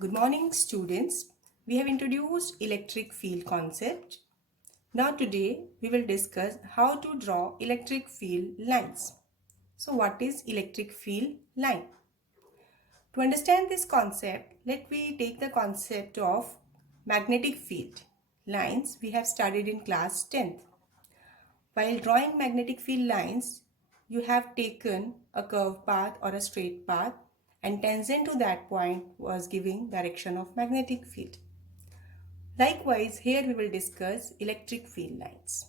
Good morning, students. We have introduced electric field concept. Now today we will discuss how to draw electric field lines. So what is electric field line? To understand this concept, let me take the concept of magnetic field lines we have studied in class 10th. While drawing magnetic field lines, you have taken a curved path or a straight path, and tangent to that point was giving direction of magnetic field. Likewise, here we will discuss electric field lines.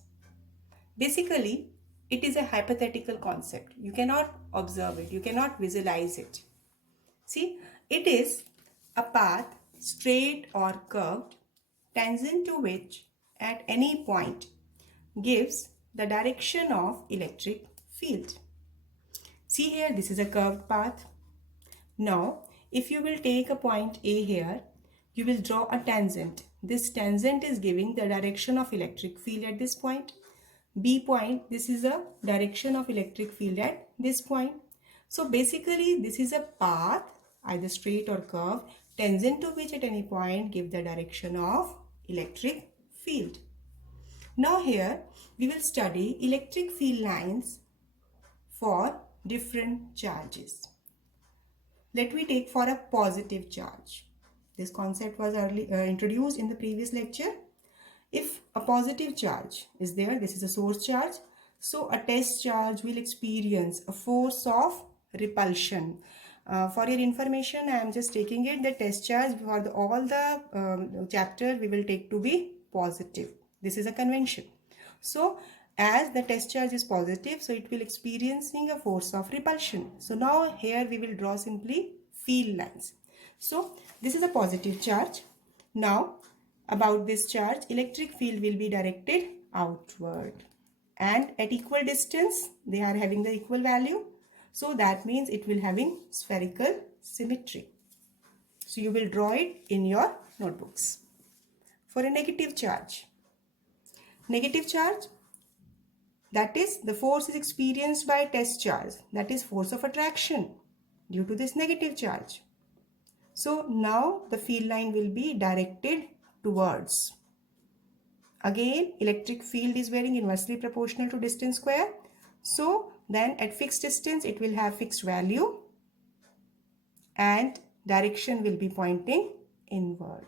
Basically, it is a hypothetical concept. You cannot observe it, you cannot visualize it. See, it is a path, straight or curved, tangent to which at any point gives the direction of electric field. See here, this is a curved path. Now, if you will take a point A here, you will draw a tangent. This tangent is giving the direction of electric field at this point. B point, this is a direction of electric field at this point. So basically, this is a path, either straight or curved, tangent to which at any point give the direction of electric field. Now here, we will study electric field lines for different charges. Let me take for a positive charge. This concept was introduced in the previous lecture. If a positive charge is there, this is a source charge. So a test charge will experience a force of repulsion. For your information, I am just taking it the test charge for all the chapter we will take to be positive. This is a convention. So as the test charge is positive, so it will experiencing a force of repulsion. So now here we will draw simply field lines. So this is a positive charge. Now about this charge, electric field will be directed outward. And at equal distance, they are having the equal value. So that means it will having spherical symmetry. So you will draw it in your notebooks. For a negative charge, that is, the force is experienced by test charge. That is force of attraction due to this negative charge. So now the field line will be directed towards. Again, electric field is very inversely proportional to distance square. So then at fixed distance, it will have fixed value and direction will be pointing inward.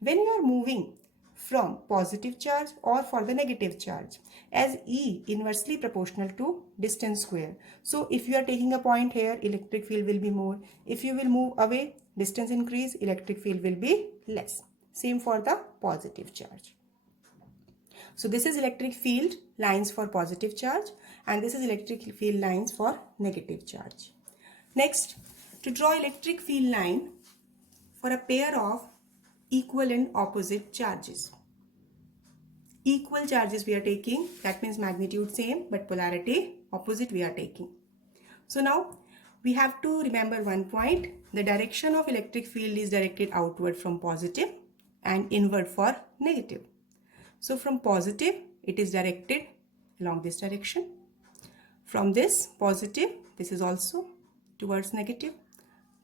When you are moving from positive charge or for the negative charge, as E inversely proportional to distance square. So if you are taking a point here, electric field will be more. If you will move away, distance increase, electric field will be less. Same for the positive charge. So this is electric field lines for positive charge and this is electric field lines for negative charge. Next, to draw electric field line for a pair of equal and opposite charges. Equal charges we are taking, that means magnitude same but polarity opposite we are taking. So now we have to remember one point, the direction of electric field is directed outward from positive and inward for negative. So from positive it is directed along this direction. From this positive, this is also towards negative.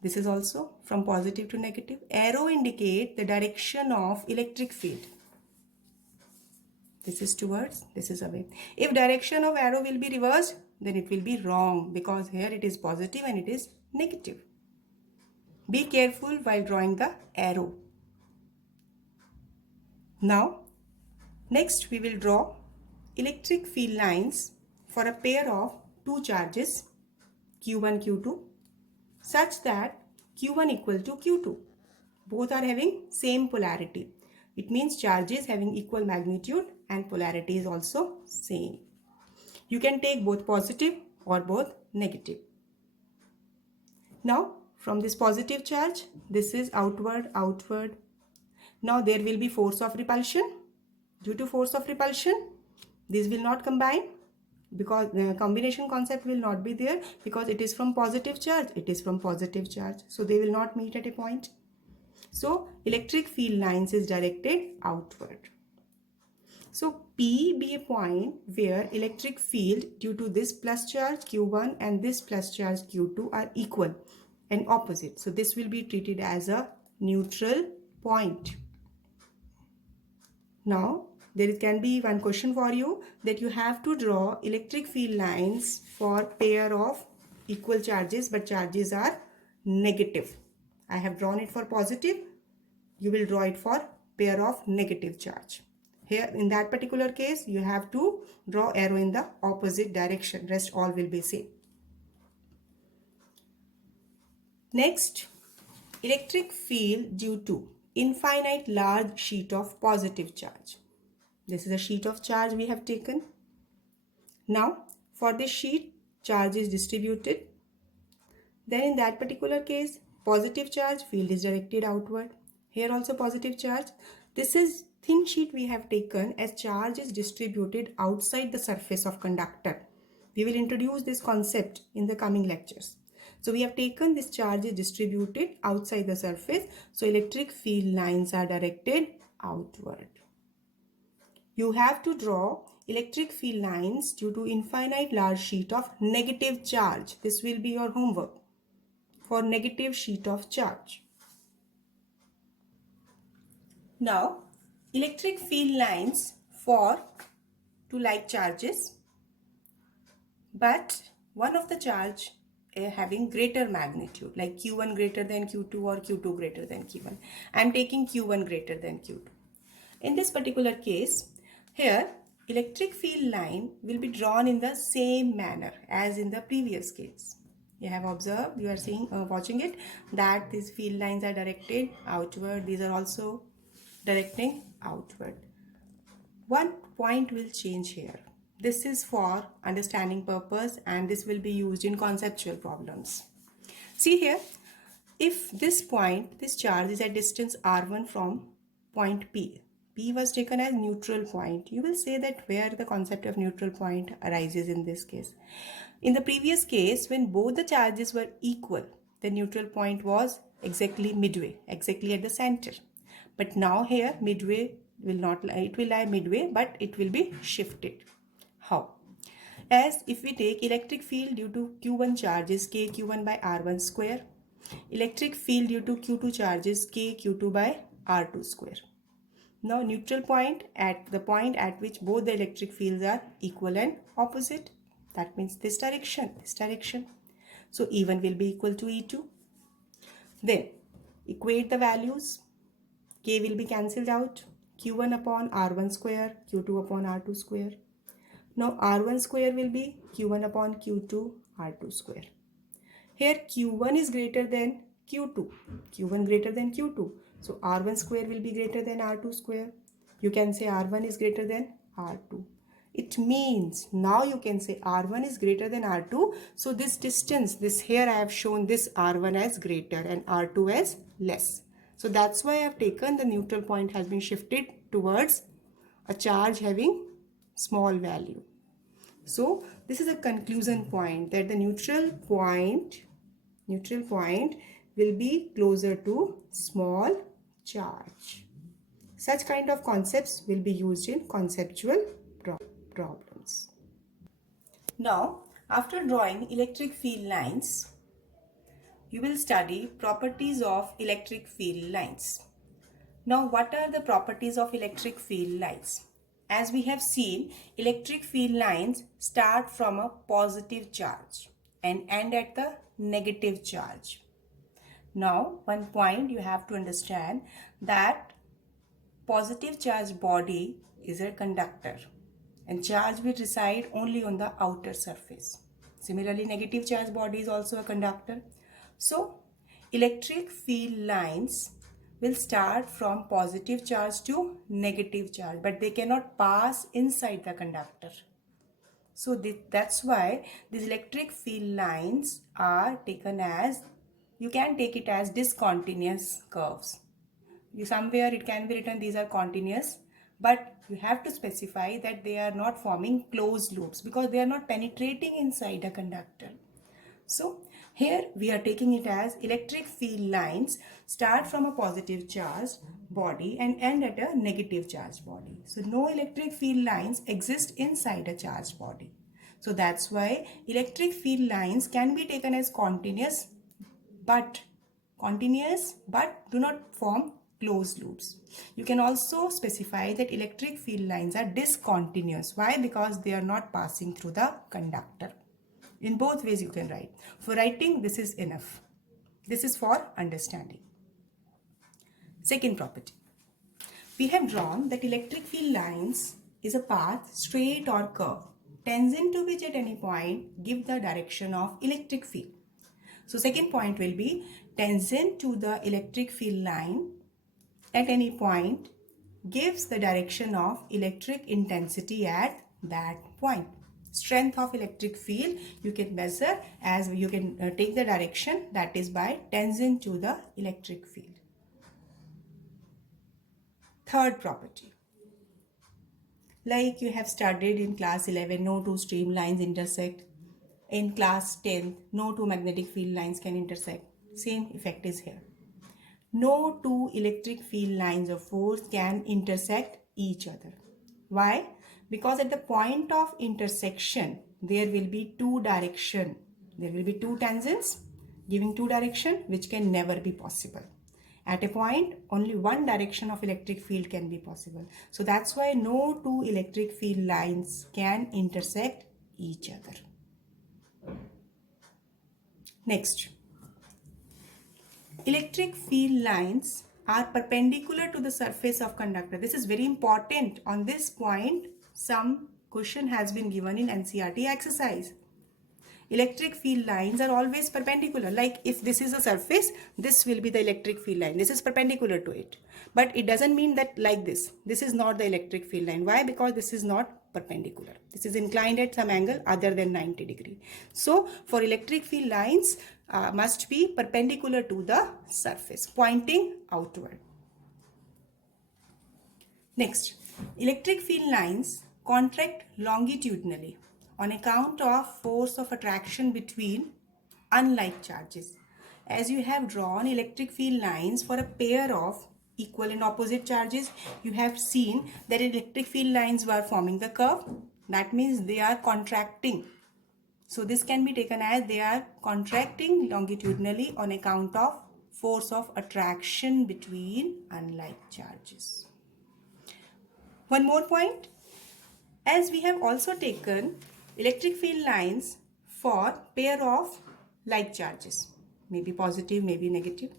This is also from positive to negative. Arrow indicate the direction of electric field. This is towards, this is away. If direction of arrow will be reversed, then it will be wrong because here it is positive and it is negative. Be careful while drawing the arrow. Now, next we will draw electric field lines for a pair of two charges Q1, Q2 such that Q1 equal to Q2. Both are having same polarity. It means charges having equal magnitude and polarity is also same. You can take both positive or both negative. Now from this positive charge, this is outward, outward. Now there will be force of repulsion. Due to force of repulsion, these will not combine because the combination concept will not be there because it is from positive charge, it is from positive charge. So they will not meet at a point. So electric field lines is directed outward. So P be a point where electric field due to this plus charge Q1 and this plus charge Q2 are equal and opposite. So this will be treated as a neutral point. Now, there can be one question for you that you have to draw electric field lines for pair of equal charges, but charges are negative. I have drawn it for positive. You will draw it for pair of negative charge. Here in that particular case, you have to draw arrow in the opposite direction. Rest all will be same. Next, electric field due to infinite large sheet of positive charge. This is a sheet of charge we have taken. Now, for this sheet, charge is distributed. Then in that particular case, positive charge, field is directed outward. Here also positive charge. This is thin sheet we have taken as charge is distributed outside the surface of conductor. We will introduce this concept in the coming lectures. So we have taken this charge is distributed outside the surface. So electric field lines are directed outward. You have to draw electric field lines due to infinite large sheet of negative charge. This will be your homework for negative sheet of charge. Now, electric field lines for two like charges, but one of the charge having greater magnitude, like Q1 greater than Q2 or Q2 greater than Q1. I am taking Q1 greater than Q2. In this particular case, here electric field line will be drawn in the same manner as in the previous case. You have observed, you are seeing, watching it, that these field lines are directed outward. These are also directing outward. One point will change here. This is for understanding purpose and this will be used in conceptual problems. See here, if this point, this charge is at distance r1 from point P. P was taken as neutral point. You will say that where the concept of neutral point arises in this case. In the previous case, when both the charges were equal, the neutral point was exactly midway, exactly at the center. But now here midway will not lie, it will lie midway, but it will be shifted. How? As if we take electric field due to Q1 charges K Q1 by R1 square, electric field due to Q2 charges K Q2 by R2 square. Now neutral point at the point at which both the electric fields are equal and opposite. That means this direction, this direction. So E1 will be equal to E2. Then equate the values. K will be cancelled out. Q1 upon R1 square, Q2 upon R2 square. Now R1 square will be Q1 upon Q2 R2 square. Here Q1 is greater than Q2. Q1 greater than Q2. So R1 square will be greater than R2 square. You can say R1 is greater than R2. It means now you can say R1 is greater than R2. So this distance, this here I have shown this R1 as greater and R2 as less. So that's why I have taken the neutral point has been shifted towards a charge having small value. So this is a conclusion point that the neutral point will be closer to small charge. Such kind of concepts will be used in conceptual problems. Now, after drawing electric field lines, you will study properties of electric field lines. Now, what are the properties of electric field lines? As we have seen, electric field lines start from a positive charge and end at the negative charge. Now, one point you have to understand that positive charge body is a conductor and charge will reside only on the outer surface. Similarly, negative charge body is also a conductor. So, electric field lines will start from positive charge to negative charge, but they cannot pass inside the conductor. So that's why these electric field lines are taken as, you can take it as discontinuous curves. Somewhere it can be written these are continuous, but you have to specify that they are not forming closed loops because they are not penetrating inside a conductor. So here we are taking it as electric field lines start from a positive charge body and end at a negative charge body. So no electric field lines exist inside a charged body. So that's why electric field lines can be taken as continuous, but continuous but do not form closed loops. You can also specify that electric field lines are discontinuous. Why? Because they are not passing through the conductor. In both ways you can write. For writing, this is enough. This is for understanding. Second property. We have drawn that electric field lines is a path, straight or curved, tangent to which at any point give the direction of electric field. So second point will be tangent to the electric field line at any point gives the direction of electric intensity at that point. Strength of electric field you can measure as you can take the direction, that is by tangent to the electric field. Third property. Like you have studied in class 11, no two streamlines intersect. In class 10, no two magnetic field lines can intersect. Same effect is here. No two electric field lines of force can intersect each other. Why? Because at the point of intersection, there will be two direction. There will be two tangents giving two direction, which can never be possible. At a point, only one direction of electric field can be possible. So that's why no two electric field lines can intersect each other. Next, electric field lines are perpendicular to the surface of conductor. This is very important. On this point, some question has been given in NCERT exercise. Electric field lines are always perpendicular. Like if this is a surface, this will be the electric field line. This is perpendicular to it. But it doesn't mean that like this. This is not the electric field line. Why? Because this is not perpendicular. This is inclined at some angle other than 90 degree. So for electric field lines must be perpendicular to the surface, pointing outward. Next, electric field lines contract longitudinally on account of force of attraction between unlike charges. As you have drawn electric field lines for a pair of equal and opposite charges, you have seen that electric field lines were forming the curve. That means they are contracting. So this can be taken as they are contracting longitudinally on account of force of attraction between unlike charges. One more point. As we have also taken electric field lines for pair of like charges, maybe positive, maybe negative.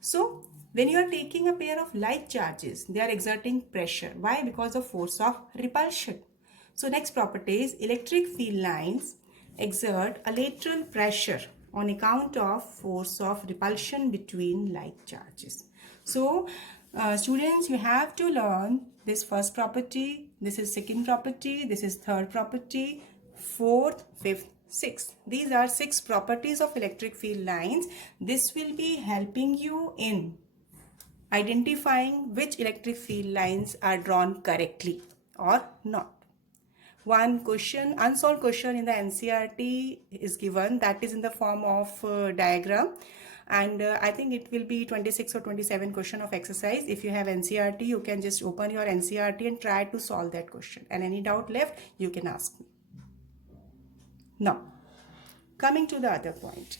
So when you are taking a pair of like charges, they are exerting pressure. Why? Because of force of repulsion. So next property is electric field lines exert a lateral pressure on account of force of repulsion between like charges. So students, you have to learn this first property, this is second property, this is third property, fourth, fifth, sixth. These are 6 properties of electric field lines. This will be helping you in identifying which electric field lines are drawn correctly or not. One question, unsolved question in the NCERT is given, that is in the form of diagram. And I think it will be 26 or 27 question of exercise. If you have NCERT, you can just open your NCERT and try to solve that question. And any doubt left, you can ask me. Now, coming to the other point.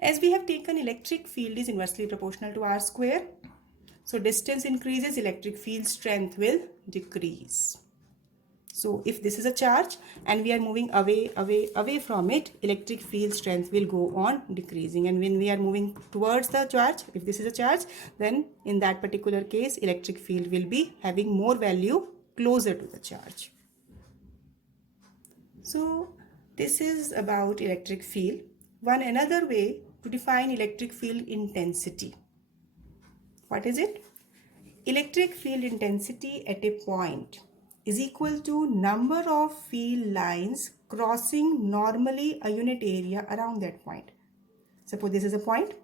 As we have taken electric field is inversely proportional to r square. So distance increases, electric field strength will decrease. So if this is a charge and we are moving away from it, electric field strength will go on decreasing. And when we are moving towards the charge, if this is a charge, then in that particular case, electric field will be having more value closer to the charge. So this is about electric field. One another way to define electric field intensity. What is it? Electric field intensity at a point is equal to number of field lines crossing normally a unit area around that point. Suppose this is a point.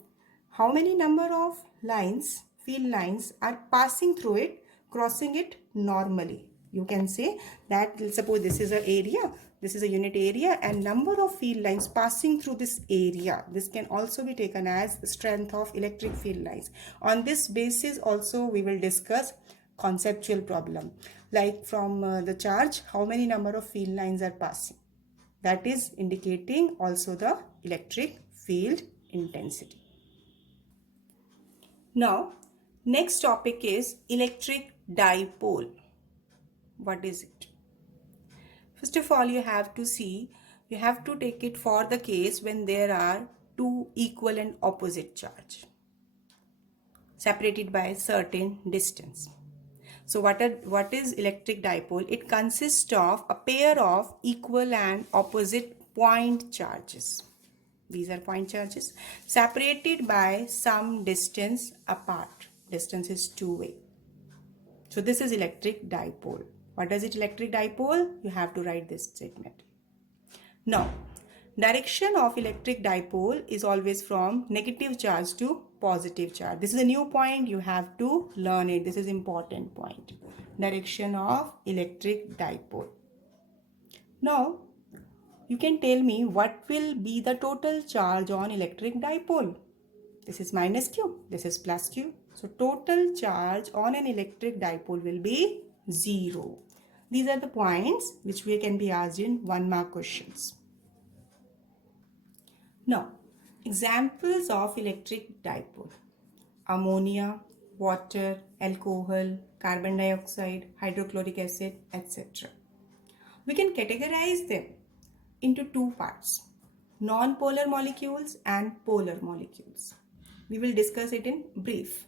How many number of lines, field lines are passing through it, crossing it normally? You can say that suppose this is an area, this is a unit area, and number of field lines passing through this area. This can also be taken as strength of electric field lines. On this basis also we will discuss conceptual problem. Like from the charge, how many number of field lines are passing. That is indicating also the electric field intensity. Now, next topic is electric dipole. What is it? First of all, you have to take it for the case when there are two equal and opposite charge separated by a certain distance. So what is electric dipole? It consists of a pair of equal and opposite point charges. These are point charges separated by some distance apart. Distance is two-way. So this is electric dipole. What does it electric dipole? You have to write this statement. Now, direction of electric dipole is always from negative charge to positive charge. This is a new point. You have to learn it. This is important point. Direction of electric dipole. Now, you can tell me what will be the total charge on electric dipole. This is minus q. This is plus q. So, total charge on an electric dipole will be 0. These are the points which we can be asked in 1 mark questions. Now, examples of electric dipole: ammonia, water, alcohol, carbon dioxide, hydrochloric acid, etc. We can categorize them into two parts: non-polar molecules and polar molecules. We will discuss it in brief.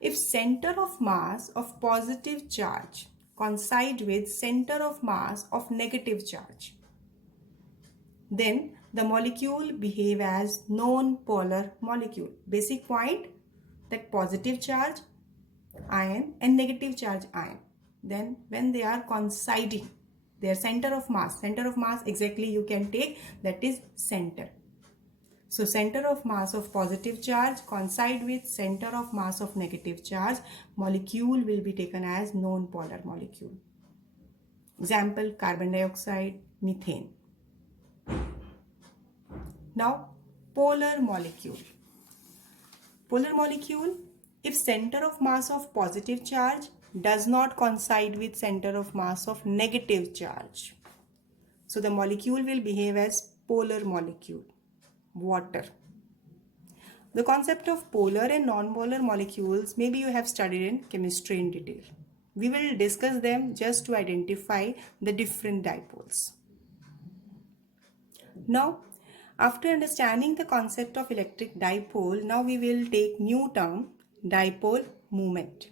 If center of mass of positive charge coincide with center of mass of negative charge, then the molecule behave as non-polar molecule. Basic point that positive charge ion and negative charge ion, then when they are coinciding, their center of mass exactly you can take, that is center. So center of mass of positive charge coincide with center of mass of negative charge, molecule will be taken as non-polar molecule. Example: carbon dioxide, methane. Now, polar molecule. Polar molecule, if center of mass of positive charge does not coincide with center of mass of negative charge, so the molecule will behave as polar molecule. Water. The concept of polar and non-polar molecules maybe you have studied in chemistry in detail. We will discuss them just to identify the different dipoles. Now, after understanding the concept of electric dipole, now we will take new term, dipole moment.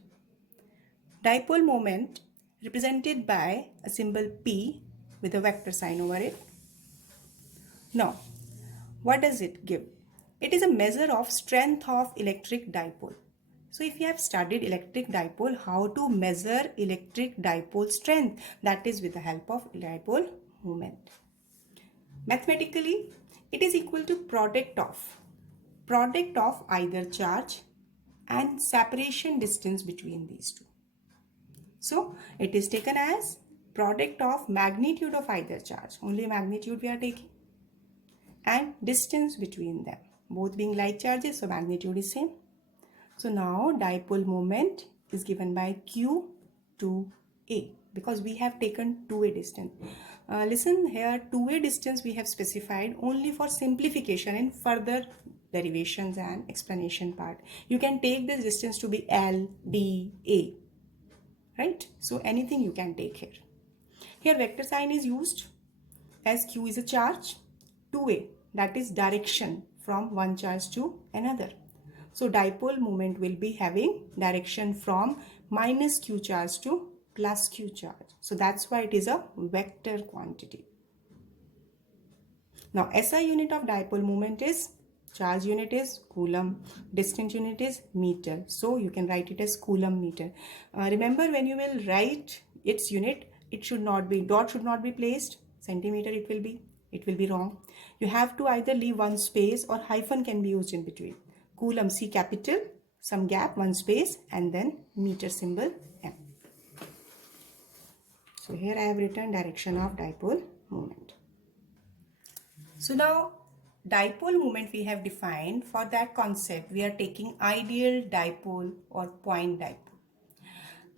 Dipole moment represented by a symbol P with a vector sign over it. Now, what does it give? It is a measure of strength of electric dipole. So if you have studied electric dipole, how to measure electric dipole strength? That is with the help of dipole moment. Mathematically, it is equal to product of either charge and separation distance between these two. So it is taken as product of magnitude of either charge, only magnitude we are taking, and distance between them, both being like charges, so magnitude is same. So now dipole moment is given by Q to A, because we have taken two-way distance. Listen here, two-way distance we have specified only for simplification and further derivations and explanation part. You can take this distance to be L, D, A, right? So anything you can take here. Here vector sign is used as Q is a charge, two-way, that is direction from one charge to another. So dipole moment will be having direction from minus Q charge to plus Q charge. So that's why it is a vector quantity. Now SI unit of dipole moment is, charge unit is coulomb, distance unit is meter. So you can write it as coulomb meter. Remember, when you will write its unit, it should not be, dot should not be placed, centimeter it will be wrong. You have to either leave one space or hyphen can be used in between. Coulomb, C capital, some gap, one space, and then meter symbol M. So here I have written direction of dipole moment. So now dipole moment we have defined. For that concept we are taking ideal dipole or point dipole.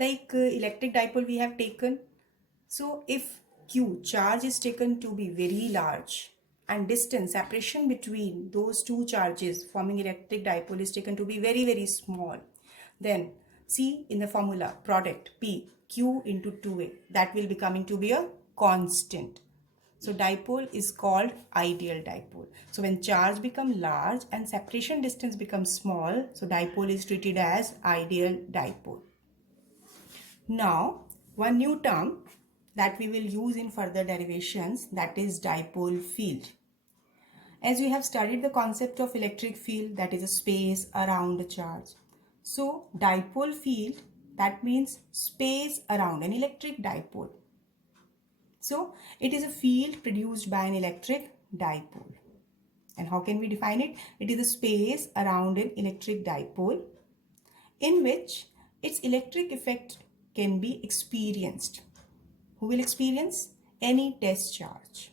Like electric dipole we have taken. So if Q charge is taken to be very large, and distance, separation between those two charges forming electric dipole is taken to be very, very small, then see in the formula product P Q into 2A, that will be coming to be a constant. So dipole is called ideal dipole. So when charge become large and separation distance becomes small, so dipole is treated as ideal dipole. Now, one new term that we will use in further derivations, that is dipole field. As we have studied the concept of electric field, that is a space around a charge. So dipole field, that means space around an electric dipole. So it is a field produced by an electric dipole. And how can we define it? It is a space around an electric dipole in which its electric effect can be experienced. Who will experience? Any test charge.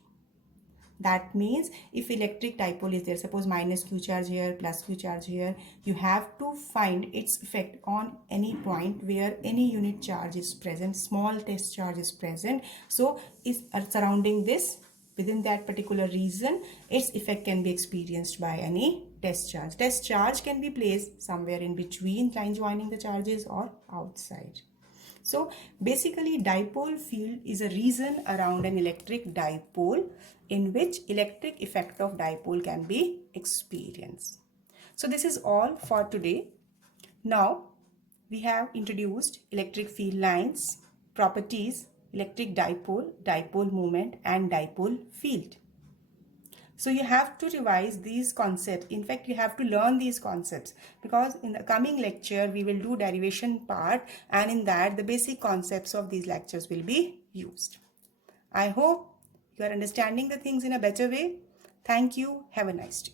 That means if electric dipole is there, suppose minus q charge here, plus q charge here, you have to find its effect on any point where any unit charge is present, small test charge is present. So is surrounding this, within that particular region, its effect can be experienced by any test charge. Test charge can be placed somewhere in between line joining the charges or outside. So basically dipole field is a region around an electric dipole in which electric effect of dipole can be experienced. So this is all for today. Now we have introduced electric field lines, properties, electric dipole, dipole moment and dipole field. So you have to revise these concepts. In fact, you have to learn these concepts because in the coming lecture, we will do derivation part, and in that the basic concepts of these lectures will be used. I hope you are understanding the things in a better way. Thank you. Have a nice day.